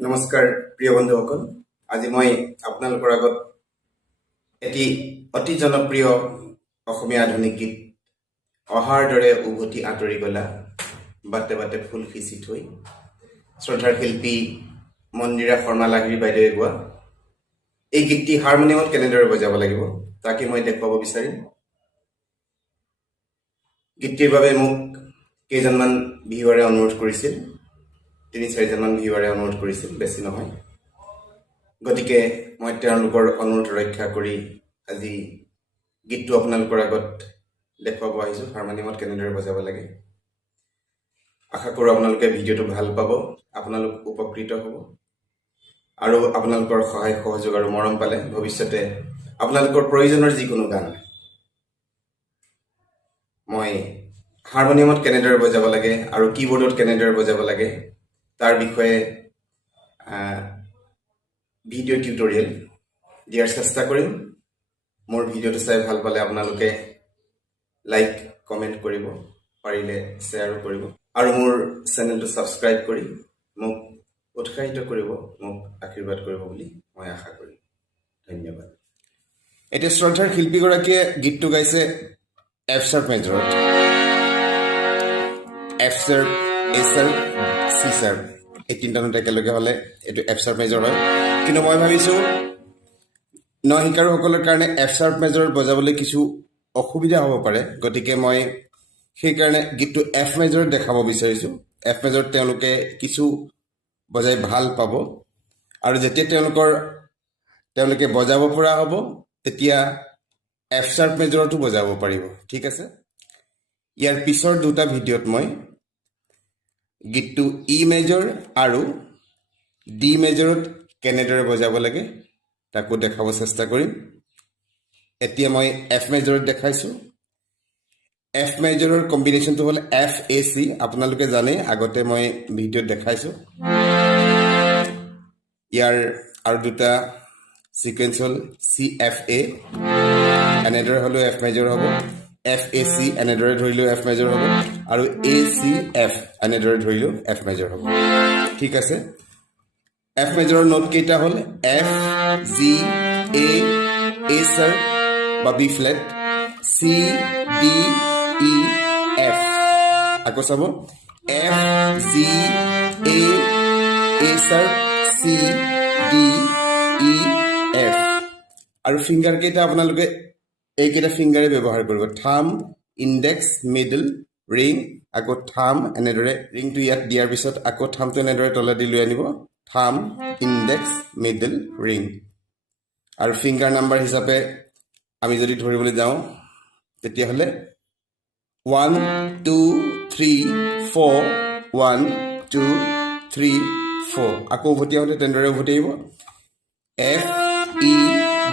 নমস্কাৰ প্ৰিয় বন্ধুসকল, আজি মই আপোনালোকৰ আগত এটি অতি জনপ্ৰিয় অসমীয়া আধুনিক গীত অহাৰ দৰে উভতি আঁতৰি গলা বাটে বাটে ফুল সিঁচি থৈ শ্ৰদ্ধাৰ শিল্পী মন্দিৰা শৰ্মা লাহিৰী বাইদেৱে গোৱা এই গীতটি হাৰমনিয়ামত কেনেদৰে বজাব লাগিব তাকে মই দেখুৱাব বিচাৰিম। গীতটিৰ বাবে মোক কেইজনমান ভিউৱাৰে অনুৰোধ কৰিছিল, ৩-৪জনমান ভিউৱাৰে অনুৰোধ কৰিছিল, বেছি নহয়। গতিকে মই তেওঁলোকৰ অনুৰোধ ৰক্ষা কৰি আজি গীতটো আপোনালোকৰ আগত দেখুৱাব আহিছোঁ হাৰমনিয়ামত কেনেদৰে বজাব লাগে। আশা কৰোঁ আপোনালোকে ভিডিঅ'টো ভাল পাব, আপোনালোক উপকৃত হ'ব আৰু আপোনালোকৰ সহায় সহযোগ আৰু মৰম পালে ভৱিষ্যতে আপোনালোকৰ প্ৰয়োজনৰ যিকোনো গান মই হাৰমনিয়ামত কেনেদৰে বজাব লাগে আৰু কীবোৰ্ডত কেনেদৰে বজাব লাগে তাৰ বিষয়ে ভিডিঅ' টিউটৰিয়েল দিয়াৰ চেষ্টা কৰিম। মোৰ ভিডিঅ'টো চাই ভাল পালে আপোনালোকে লাইক কমেণ্ট কৰিব, পাৰিলে শ্বেয়াৰো কৰিব আৰু মোৰ চেনেলটো ছাবস্ক্ৰাইব কৰি মোক উৎসাহিত কৰিব, মোক আশীৰ্বাদ কৰিব বুলি মই আশা কৰিম। ধন্যবাদ। এতিয়া শ্ৰদ্ধাৰ শিল্পীগৰাকীয়ে গীতটো গাইছে এফ শ্বাৰ্প মেজৰত, এফ শ্বাৰ্প, এ শ্বাৰ্প, চি শ্বাৰ্প, এই তিনিটা নোট একেলগে হ'লে এইটো এফ শ্বাৰ্প মেজৰ হয়। কিন্তু মই ভাবিছোঁ ন শিকাৰুসকলৰ কাৰণে এফ শ্বাৰ্প মেজৰত বজাবলৈ কিছু অসুবিধা হ'ব পাৰে, গতিকে মই সেইকাৰণে গীতটো এফ মেজৰত দেখাব বিচাৰিছোঁ। এফ মেজৰত তেওঁলোকে কিছু বজাই ভাল পাব আৰু যেতিয়া তেওঁলোকে বজাব পৰা হ'ব তেতিয়া এফ শ্বাৰ্প মেজৰতো বজাব পাৰিব। ঠিক আছে, ইয়াৰ পিছৰ দুটা ভিডিঅ'ত মই গীতটো ই মেজৰ আৰু ডি মেজৰত কেনেদৰে বজাব লাগে তাকো দেখাব চেষ্টা কৰিম। এতিয়া মই এফ মেজৰত দেখাইছোঁ। এফ মেজৰৰ কম্বিনেশ্যনটো হ'ল এফ এ চি, আপোনালোকে জানে, আগতে মই ভিডিঅ'ত দেখাইছোঁ। ইয়াৰ আৰু দুটা ছিকুৱেঞ্চ হ'ল চি এফ এ, এনেদৰে হ'লেও এফ মেজৰ হ'ব, এফ এ চি এনেদৰে ধৰিলেও এফ মেজৰ হ'ব আৰু এ চি এফ এনেদৰে ধৰিলেও এফ মেজৰ হ'ব। ঠিক আছে, এফ মেজৰৰ নোট কেইটা হ'ল এফ, জি, এ শ্বাৰ্প বা বি ফ্লেট, চি, ডি, ই, এফ। আকৌ চাব, এফ, জি, এ শ্বাৰ্প, চি, ডি, ই, এফ। আৰু ফিংগাৰ কেইটা আপোনালোকে এইকেইটা ফিংগাৰে ব্যৱহাৰ কৰিব, থাম, ইণ্ডেক্স, মিডল, ৰিং, আকৌ থাম, এনেদৰে ৰিংটো ইয়াত দিয়াৰ পিছত আকৌ থামটো এনেদৰে তলেদি লৈ আনিব, থাম, ইণ্ডেক্স, মিডল, ৰিং। আৰু ফিংগাৰ নাম্বাৰ হিচাপে আমি যদি ধৰিবলৈ যাওঁ তেতিয়াহ'লে 1, 2, 3, 4, 1, 2, 3, 4। আকৌ উভতি আহোঁতে তেনেদৰে উভতি আহিব, এফ, ই,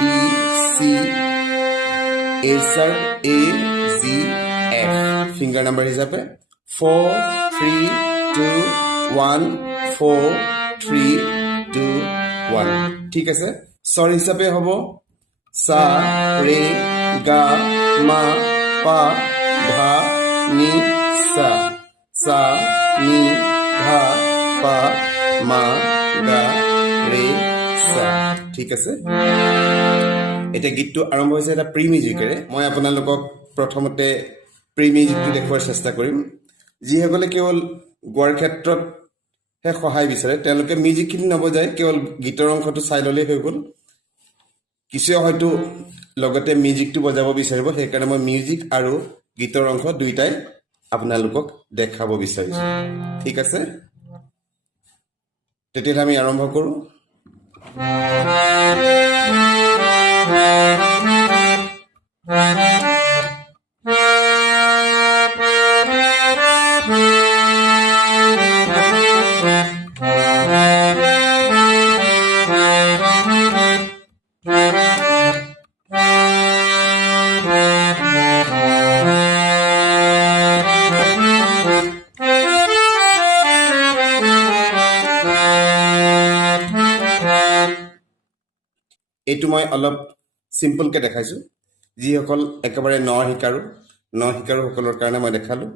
ডি, চি, এ শ্বাৰ্প, এ, জি, এফ। ফিংগাৰ নাম্বাৰ হিচাপে 4, 3, 2, 1, 4, 3, 2, 1। ঠিক আছে, স্বৰ হিচাপে হ'ব সা, ৰে, গা, মা, পা, ধা, নি, সা, সা, নি, ধা, পা, মা, গা, ৰে, সা। ঠিক আছে, এতিয়া গীতটো আৰম্ভ হৈছে এটা প্ৰি মিউজিকেৰে। মই আপোনালোকক প্ৰথমতে প্ৰি মিউজিকটো দেখুওৱাৰ চেষ্টা কৰিম। যিসকলে কেৱল গোৱাৰ ক্ষেত্ৰতহে সহায় বিচাৰে তেওঁলোকে মিউজিকখিনি নবজায়, কেৱল গীতৰ অংশটো চাই ল'লেই হৈ গ'ল। কিছুৱে হয়তো লগতে মিউজিকটো বজাব বিচাৰিব, সেইকাৰণে মই মিউজিক আৰু গীতৰ অংশ দুয়োটাই আপোনালোকক দেখাব বিচাৰিছোঁ। ঠিক আছে, তেতিয়াহ'লে আমি আৰম্ভ কৰোঁ। এইটো মই অলপ সিম্পলকৈ দেখাইছোঁ যিসকল একেবাৰে ন শিকাৰুসকলৰ কাৰণে মই দেখালোঁ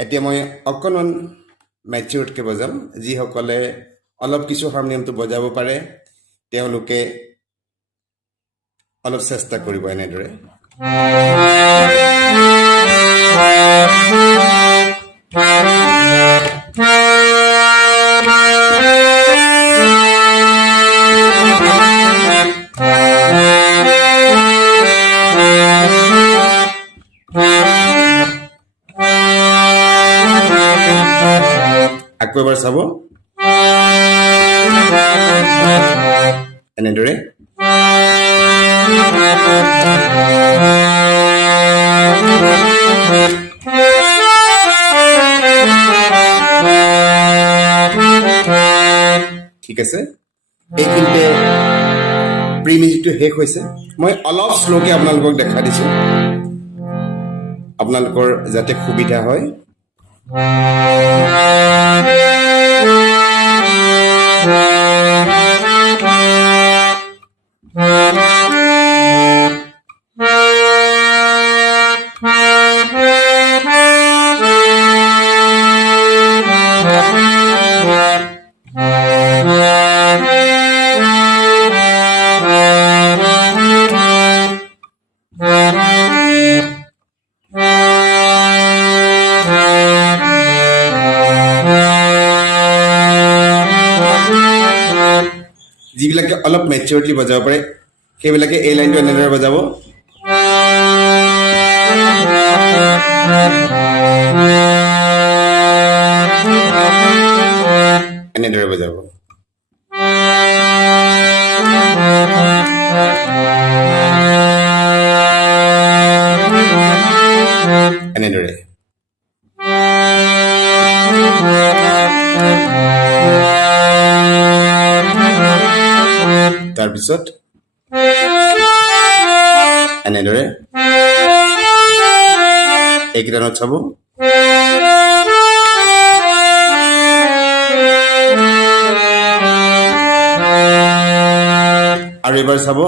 এতিয়া মই অকণমান মেচিউৰ্ডকৈ বজাম যিসকলে অলপ কিছু হাৰমনিয়ামটো বজাব পাৰে তেওঁলোকে অলপ চেষ্টা কৰিব এনেদৰে আকৌ এবাৰ চাব এনেদৰে ঠিক আছে এইখিনিতে প্ৰি মিউজিকটো শেষ হৈছে মই অলপ শ্ল'কে আপোনালোকক দেখা দিছোঁ আপোনালোকৰ যাতে সুবিধা হয় যিবিলাকে অলপ মেচিউৰলি বজাব পাৰে সেইবিলাকে এই লাইনটো এনেদৰে বজাব এনেদৰে বজাব এনেদৰে তাৰপিছত এনেদৰে এইকেইটা নোট চাব আৰু এবাৰ চাব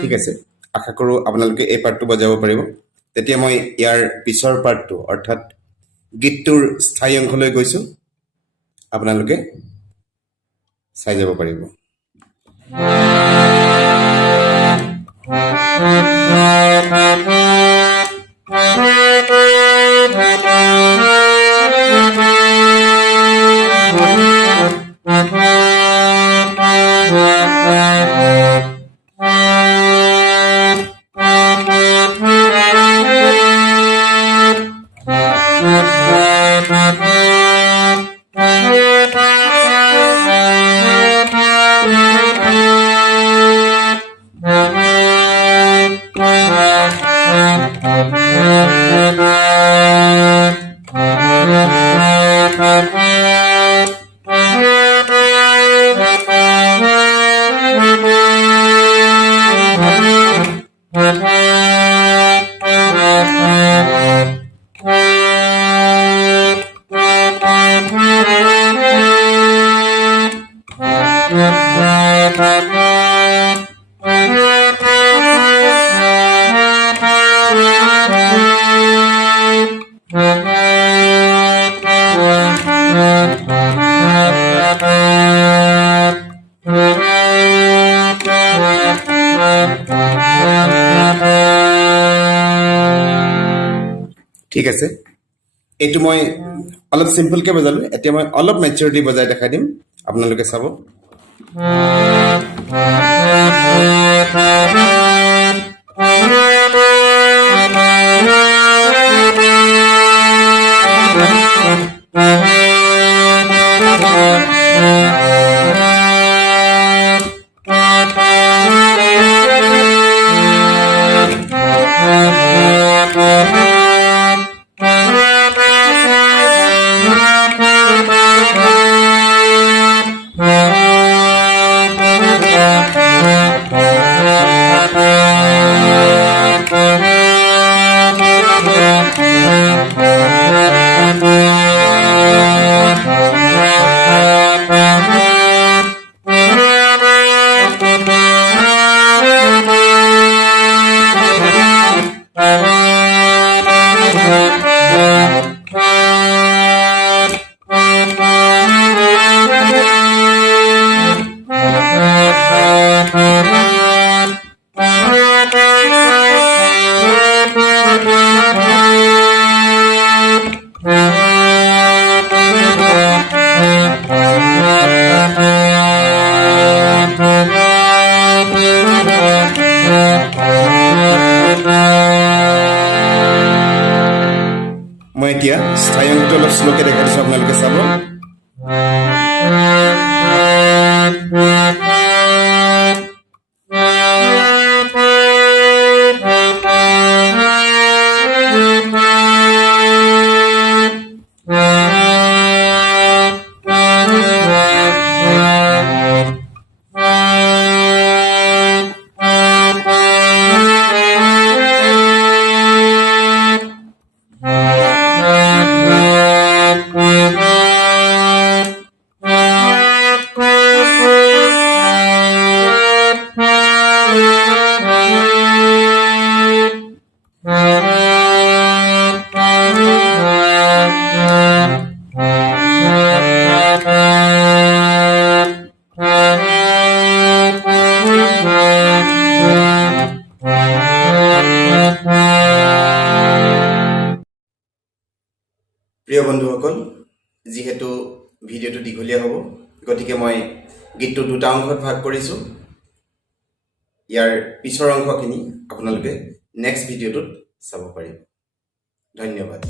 ঠিক আছে আশা কৰোঁ আপোনালোকে এই পাৰ্টটো বজাব পাৰিব তেতিয়া মই ইয়াৰ পিছৰ পাৰ্টটো অৰ্থাৎ গীতটোৰ স্থায়ী অংশলৈ গৈছোঁ আপোনালোকে চাই যাব পাৰিব ঠিক আছে এইটো মই অলপ সিম্পলকৈ বজালোঁ এতিয়া মই অলপ মেচিউৰিটি বজাই দেখাই দিম আপোনালোকে চাব এতিয়া স্থায়ী অংশটো অলপ শ্ল'কে দেখাই দিছোঁ, আপোনালোকে চাব। প্ৰিয় বন্ধুসকল, যিহেতু ভিডিঅ'টো দীঘলীয়া হ'ব, গতিকে মই গীতটো দুটা অংশত ভাগ কৰিছোঁ। ইয়াৰ পিছৰ অংশখিনি আপোনালোকে নেক্সট ভিডিঅ'টোত চাব পাৰিব। ধন্যবাদ।